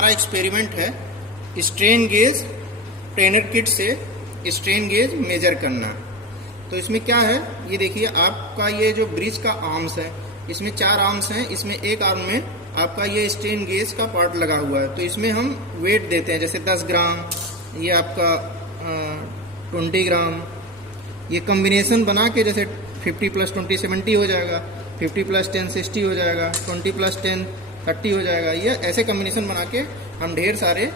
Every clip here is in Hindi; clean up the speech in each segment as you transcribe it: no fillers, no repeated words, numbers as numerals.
हमारा एक्सपेरिमेंट है स्ट्रेन गेज ट्रेनर किट से स्ट्रेन गेज मेजर करना। तो इसमें क्या है, ये देखिए आपका ये जो ब्रिज का आर्म्स है, इसमें 4 आर्म्स हैं। इसमें एक आर्म में आपका ये स्ट्रेन गेज का पार्ट लगा हुआ है। तो इसमें हम वेट देते हैं, जैसे 10 ग्राम, ये आपका 20 ग्राम। ये कॉम्बिनेशन बना के जैसे 50 + 20 70 हो जाएगा, 50 + 10 60 हो जाएगा, 20 + 10 30 हो जाएगा। ये ऐसे कॉम्बिनेशन बना के हम ढेर सारे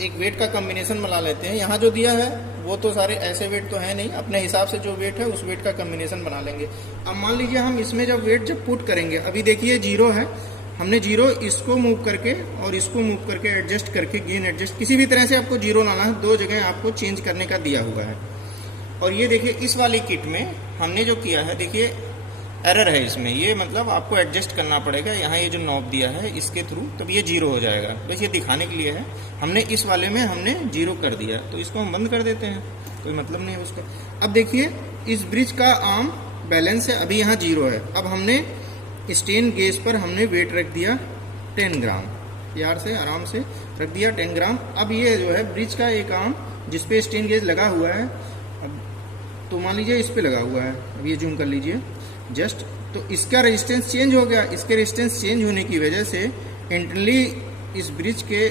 एक वेट का कॉम्बिनेशन बना लेते हैं। यहाँ जो दिया है वो तो सारे ऐसे वेट तो है नहीं, अपने हिसाब से जो वेट है उस वेट का कॉम्बिनेशन बना लेंगे। अब मान लीजिए हम इसमें जब वेट जब पुट करेंगे, अभी देखिए 0 है, हमने 0 इसको मूव करके और इसको मूव करके एडजस्ट करके गेन एडजस्ट किसी भी तरह से आपको 0 लाना है। 2 जगह आपको चेंज करने का दिया हुआ है। और ये देखिए इस वाली किट में हमने जो किया है, देखिए एरर है इसमें, ये मतलब आपको एडजस्ट करना पड़ेगा। यहाँ ये जो नॉब दिया है इसके थ्रू तब ये 0 हो जाएगा। बस ये दिखाने के लिए है, हमने इस वाले में हमने 0 कर दिया। तो इसको हम बंद कर देते हैं, कोई मतलब नहीं है उसका। अब देखिए इस ब्रिज का आर्म बैलेंस है, अभी यहाँ 0 है। अब हमने स्ट्रेन गेज पर हमने वेट रख दिया 10 ग्राम, प्यार से आराम से रख दिया 10 ग्राम। अब ये जो है ब्रिज का एक आर्म जिसपे स्ट्रेन गेज लगा हुआ है, अब तो मान लीजिए इस पे लगा हुआ है, अब ये जूम कर लीजिए जस्ट, तो इसका रेजिस्टेंस चेंज हो गया। इसके रेजिस्टेंस चेंज होने की वजह से इंटरनली इस ब्रिज के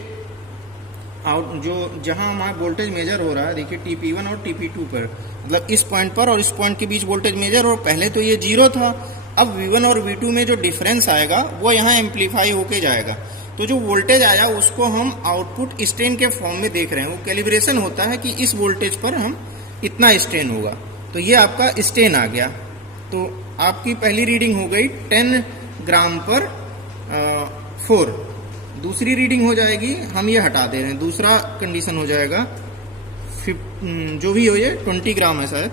आउट जो जहां हमारा वोल्टेज मेजर हो रहा है, देखिए TP1 और TP2 पर, मतलब इस पॉइंट पर और इस पॉइंट के बीच वोल्टेज मेजर, और पहले तो ये 0 था। अब V1 और V2 में जो डिफरेंस आएगा वो यहाँ एम्पलीफाई होके जाएगा। तो जो वोल्टेज आया उसको हम आउटपुट स्ट्रेन के फॉर्म में देख रहे हैं। वो कैलिब्रेशन होता है कि इस वोल्टेज पर हम इतना स्ट्रेन होगा। तो ये आपका स्ट्रेन आ गया। तो आपकी पहली रीडिंग हो गई 10 ग्राम पर 4। दूसरी रीडिंग हो जाएगी, हम ये हटा दे रहे हैं, दूसरा कंडीशन हो जाएगा जो भी हो, ये 20 ग्राम है, शायद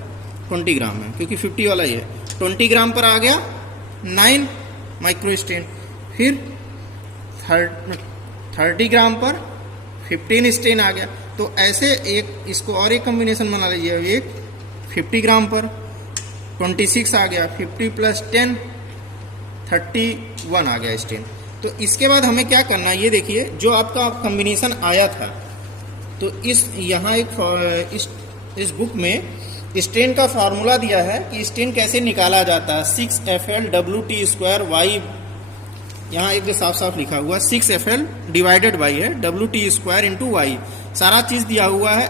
20 ग्राम है क्योंकि 50 वाला ये 20 ग्राम पर आ गया 9 माइक्रो स्ट्रेन। फिर 30 ग्राम पर 15 स्ट्रेन आ गया। तो ऐसे एक इसको और एक कॉम्बिनेशन बना लीजिए, एक 50 ग्राम पर 26 आ गया, 50 + 10 31 आ गया स्ट्रेन। तो इसके बाद हमें क्या करना है, ये देखिए जो आपका कॉम्बिनेशन आया था, तो इस यहाँ एक इस बुक में स्ट्रेन का फार्मूला दिया है कि स्ट्रेन कैसे निकाला जाता है। 6FL/WT²Y, यहाँ एक साफ साफ लिखा हुआ 6FL डिवाइडेड बाई है WT² × Y, सारा चीज दिया हुआ है।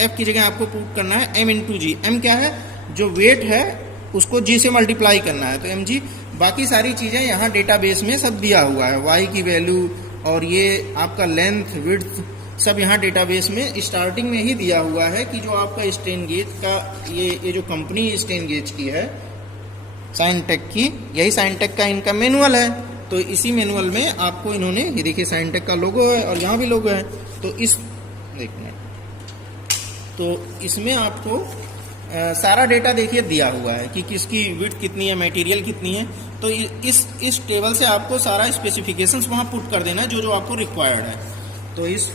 F की जगह आपको पुट करना है M × G। M क्या है, जो वेट है उसको G से मल्टीप्लाई करना है, तो mg। बाकी सारी चीजें यहाँ डेटाबेस में सब दिया हुआ है, y की वैल्यू और ये आपका लेंथ विड्थ सब यहाँ डेटाबेस में स्टार्टिंग में ही दिया हुआ है कि जो आपका स्ट्रेन गेज का ये जो कंपनी स्ट्रेन गेज की है साइनटेक की, यही साइनटेक का इनका मैनुअल है। तो इसी मैनुअल में आपको इन्होंने, ये देखिए साइनटेक का लोगो है और यहाँ भी लोगो है। तो इस देखिए, तो इसमें आपको सारा डेटा देखिए दिया हुआ है कि किसकी विड्थ कितनी है, मटेरियल कितनी है। तो इस टेबल से आपको सारा स्पेसिफिकेशंस वहाँ पुट कर देना है जो जो आपको रिक्वायर्ड है। तो इस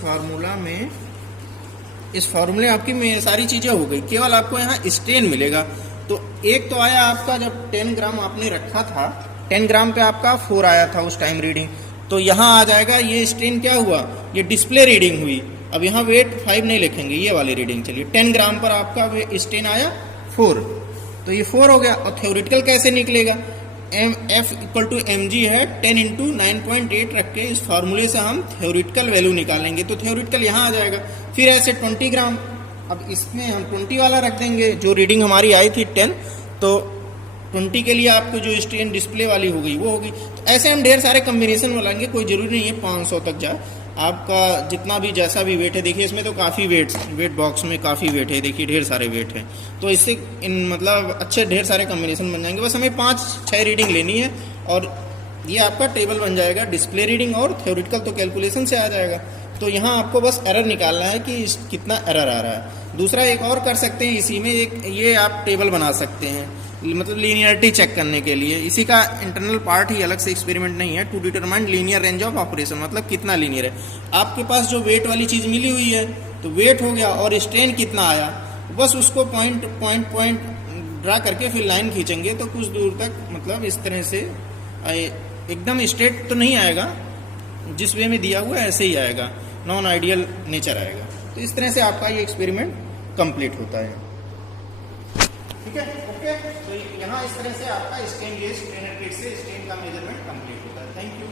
फार्मूले आपकी सारी चीज़ें हो गई, केवल आपको यहाँ स्ट्रेन मिलेगा। तो एक तो आया आपका, जब 10 ग्राम आपने रखा था, 10 ग्राम पे आपका 4 आया था उस टाइम रीडिंग, तो यहाँ आ जाएगा ये स्ट्रेन क्या हुआ, ये डिस्प्ले रीडिंग हुई। अब यहाँ वेट 5 नहीं लिखेंगे, ये वाली रीडिंग चलिए। 10 ग्राम पर आपका स्ट्रेन आया 4, तो ये 4 हो गया। और थ्योरेटिकल कैसे निकलेगा, F = mg है, 10 × 9.8 रख के इस फार्मूले से हम थ्योरेटिकल वैल्यू निकालेंगे। तो थ्योरेटिकल यहाँ आ जाएगा। फिर ऐसे 20 ग्राम, अब इसमें हम 20 वाला रख देंगे, जो रीडिंग हमारी आई थी 10, तो 20 के लिए आपको जो स्ट्रेन डिस्प्ले वाली हो गई वो होगी। तो ऐसे हम ढेर सारे कॉम्बिनेशन बनाएंगे, कोई जरूरी नहीं है 500 तक जाए, आपका जितना भी जैसा भी वेट है। देखिए इसमें तो काफ़ी वेट बॉक्स में काफ़ी वेट है, देखिए ढेर सारे वेट है। तो इससे मतलब अच्छे ढेर सारे कॉम्बिनेशन बन जाएंगे। बस हमें 5-6 रीडिंग लेनी है और ये आपका टेबल बन जाएगा, डिस्प्ले रीडिंग और थ्योरेटिकल तो कैलकुलेशन से आ जाएगा। तो यहाँ आपको बस एरर निकालना है कि कितना एरर आ रहा है। दूसरा एक और कर सकते हैं, इसी में एक ये आप टेबल बना सकते हैं, मतलब लीनियरिटी चेक करने के लिए। इसी का इंटरनल पार्ट ही, अलग से एक्सपेरिमेंट नहीं है। To determine linear range of operation, मतलब कितना लीनियर है। आपके पास जो वेट वाली चीज़ मिली हुई है, तो वेट हो गया और स्ट्रेन कितना आया, बस उसको पॉइंट ड्रा करके फिर लाइन खींचेंगे तो कुछ दूर तक, मतलब इस तरह से एकदम स्ट्रेट तो नहीं आएगा, जिस वे में दिया हुआ है ऐसे ही आएगा, नॉन आइडियल नेचर आएगा। तो इस तरह से आपका ये एक्सपेरिमेंट कंप्लीट होता है। ठीक है, ओके। तो यहाँ इस तरह से आपका स्ट्रेन गेज ट्रेनर किट से स्ट्रेन का मेजरमेंट कंप्लीट होता है। Thank you.